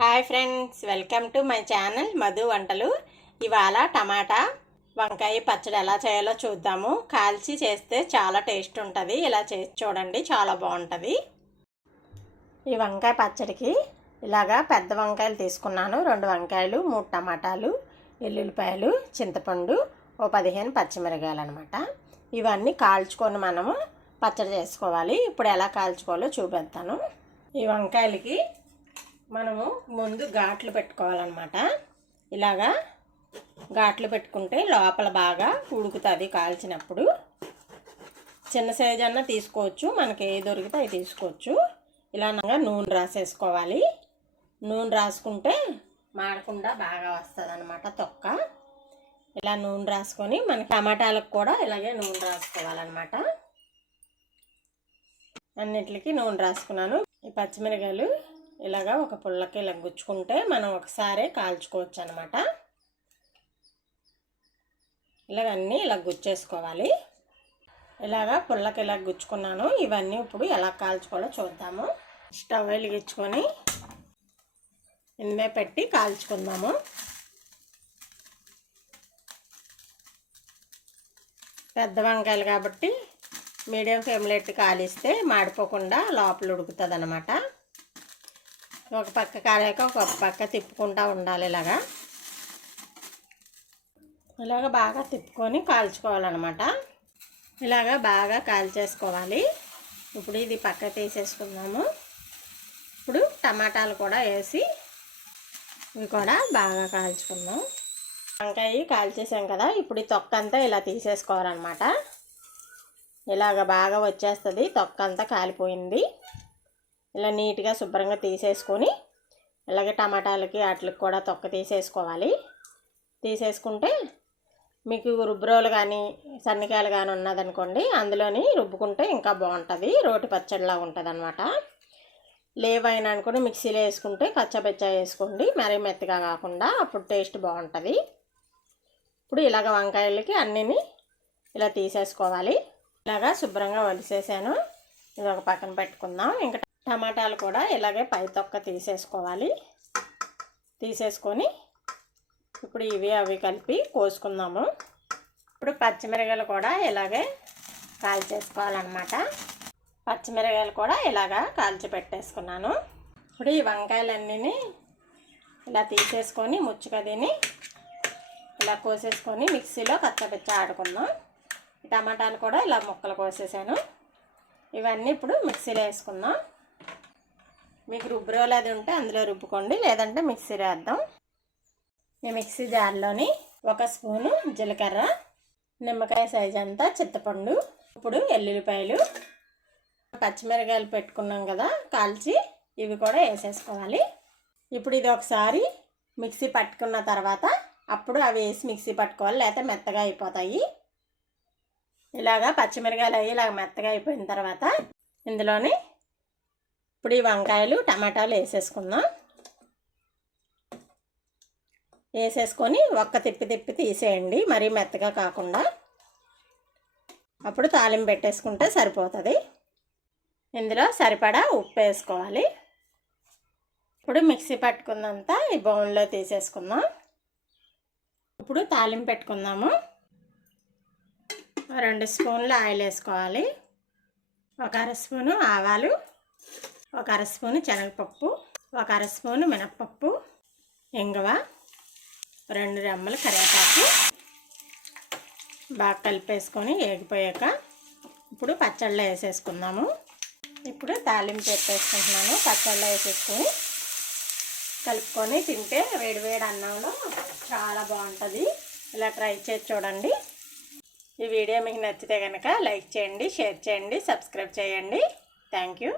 Hi friends, welcome to my channel Madhu వంటలు. ఇవాళ టమాటా వంకాయ పచ్చడి ఎలా చేయాలో చూద్దాము. కాల్చి చేస్తే చాలా టేస్ట్ ఉంటుంది. ఇలా చేసి చూడండి, చాలా బాగుంటుంది. ఈ వంకాయ పచ్చడికి ఇలాగా పెద్ద వంకాయలు తీసుకున్నాను. 2 వంకాయలు, 3 టమాటాలు, ఎల్లుల్లిపాయలు, చింతపండు, ఓ 15 పచ్చిమిరకాయలు అనమాట. ఇవన్నీ కాల్చుకొని మనము పచ్చడి చేసుకోవాలి. ఇప్పుడు ఎలా కాల్చుకోవాలో చూపిస్తాను. ఈ వంకాయలకి మనము ముందు ఘాట్లు పెట్టుకోవాలన్నమాట. ఇలాగా ఘాట్లు పెట్టుకుంటే లోపల బాగా ఉడుకుతుంది కాల్చినప్పుడు. చిన్న సైజు అన్న తీసుకోవచ్చు, మనకి ఏ దొరికితే అవి తీసుకోవచ్చు. ఇలా నూనె రాసేసుకోవాలి. నూనె రాసుకుంటే మాడకుండా బాగా వస్తుంది అన్నమాట తొక్క. ఇలా నూనె రాసుకొని మన టమాటాలకు కూడా ఇలాగే నూనె రాసుకోవాలన్నమాట. అన్నిటికి నూనె రాసుకున్నాను. ఈ పచ్చిమిరకాయలు ఇలాగా ఒక పుల్లకి ఇలా గుచ్చుకుంటే మనం ఒకసారి కాల్చుకోవచ్చు అనమాట. ఇలాగ అన్నీ ఇలా గుచ్చేసుకోవాలి. ఇలాగా పుల్లకి ఇలా గుచ్చుకున్నాను. ఇవన్నీ ఇప్పుడు ఎలా కాల్చుకోవాలో చూద్దాము. స్టవ్ వెలిగించుకొని ఇందులో పెట్టి కాల్చుకుందాము. పెద్ద వంకాయలు కాబట్టి మీడియం ఫ్లేమ్లో పెట్టి కాలిస్తే మాడిపోకుండా లోపల ఉడుకుతుంది అన్నమాట. ఒక పక్క కాలేక ఒక పక్క తిప్పుకుంటూ ఉండాలి. ఇలాగ బాగా తిప్పుకొని కాల్చుకోవాలన్నమాట. ఇలాగ బాగా కాల్చేసుకోవాలి. ఇప్పుడు ఇది పక్క తీసేసుకుందాము. ఇప్పుడు టమాటాలు కూడా వేసి ఇవి కూడా బాగా కాల్చుకుందాం. వంకాయ కాల్చేసాం కదా, ఇప్పుడు ఈ తొక్క అంతా ఇలా తీసేసుకోవాలన్నమాట. ఇలాగ బాగా వచ్చేస్తుంది. తొక్క అంతా కాలిపోయింది. ఇలా నీట్గా శుభ్రంగా తీసేసుకొని ఇలాగే టమాటాలకి వాటికి కూడా తొక్క తీసేసుకోవాలి. తీసేసుకుంటే మీకు రుబ్బురోలు కానీ సన్నికాయలు కానీ ఉన్నదనుకోండి, అందులోని రుబ్బుకుంటే ఇంకా బాగుంటుంది. రోటి పచ్చడిలా ఉంటుంది అనమాట. లేవైనా అనుకుని మిక్సీలో వేసుకుంటే కచ్చబెచ్చా వేసుకోండి, మరీ మెత్తగా కాకుండా, అప్పుడు టేస్ట్ బాగుంటుంది. ఇప్పుడు ఇలాగ వంకాయలకి అన్నిని ఇలా తీసేసుకోవాలి. ఇలాగా శుభ్రంగా వలిసేసాను. ఇది ఒక పక్కన పెట్టుకుందాం. ఇంకా టమాటాలు కూడా ఇలాగే పై తొక్క తీసేసుకోవాలి. తీసేసుకొని ఇప్పుడు ఇవి అవి కలిపి కోసుకుందాము. ఇప్పుడు పచ్చిమిరకాయలు కూడా ఇలాగే కాల్చేసుకోవాలన్నమాట. పచ్చిమిరకాయలు కూడా ఇలాగా కాల్చి పెట్టేసుకున్నాను. ఇప్పుడు ఈ వంకాయలన్నీ ఇలా తీసేసుకొని ముచ్చుకదిని ఇలా కోసేసుకొని మిక్సీలో కచ్చబెచ్చ ఆడుకుందాం. టమాటాలు కూడా ఇలా ముక్కలు కోసేసాను. ఇవన్నీ ఇప్పుడు మిక్సీలో వేసుకుందాం. మీకు రుబ్బురోలు అది ఉంటే అందులో రుబ్బుకోండి, లేదంటే మిక్సీలో వేద్దాం. ఈ మిక్సీ జార్లోని 1 స్పూను జీలకర్ర, నిమ్మకాయ సైజు అంతా చింతపండు, ఇప్పుడు ఎల్లుల్లిపాయలు, పచ్చిమిరకాయలు పెట్టుకున్నాం కదా కాల్చి, ఇవి కూడా వేసేసుకోవాలి. ఇప్పుడు ఇది ఒకసారి మిక్సీ పట్టుకున్న తర్వాత అప్పుడు అవి వేసి మిక్సీ పట్టుకోవాలి, లేకపోతే మెత్తగా అయిపోతాయి. ఇలాగా పచ్చిమిరకాయలు అవి ఇలాగ మెత్తగా అయిపోయిన తర్వాత ఇందులోని ఇప్పుడు ఈ వంకాయలు టమాటాలు వేసేసుకుందాం. వేసేసుకొని ఒక్క తిప్పి తీసేయండి, మరీ మెత్తగా కాకుండా. అప్పుడు తాలింపు పెట్టేసుకుంటే సరిపోతుంది. ఇందులో సరిపడా ఉప్పు వేసుకోవాలి. ఇప్పుడు మిక్సీ పట్టుకుందంతా ఈ బౌల్లో తీసేసుకుందాం. ఇప్పుడు తాలింపు పెట్టుకుందాము. 2 స్పూన్లు ఆయిల్ వేసుకోవాలి. 1 అర స్పూను ఆవాలు, 1 అర స్పూను శనగపప్పు, 1 అర స్పూను మినప్పప్పు, ఇంగువ, 2 రెమ్మలు కరివేపాకు బాగా కలిపేసుకొని వేగిపోయాక ఇప్పుడు పచ్చళ్ళలో వేసేసుకుందాము. ఇప్పుడు తాలింపు పెట్టేసుకుంటున్నాను. పచ్చళ్ళలో వేసేసుకొని కలుపుకొని తింటే వేడివేడి అన్నంలో చాలా బాగుంటుంది. ఇలా ట్రై చేసి చూడండి. ఈ వీడియో మీకు నచ్చితే కనుక లైక్ చేయండి, షేర్ చేయండి, సబ్స్క్రైబ్ చేయండి. Thank you.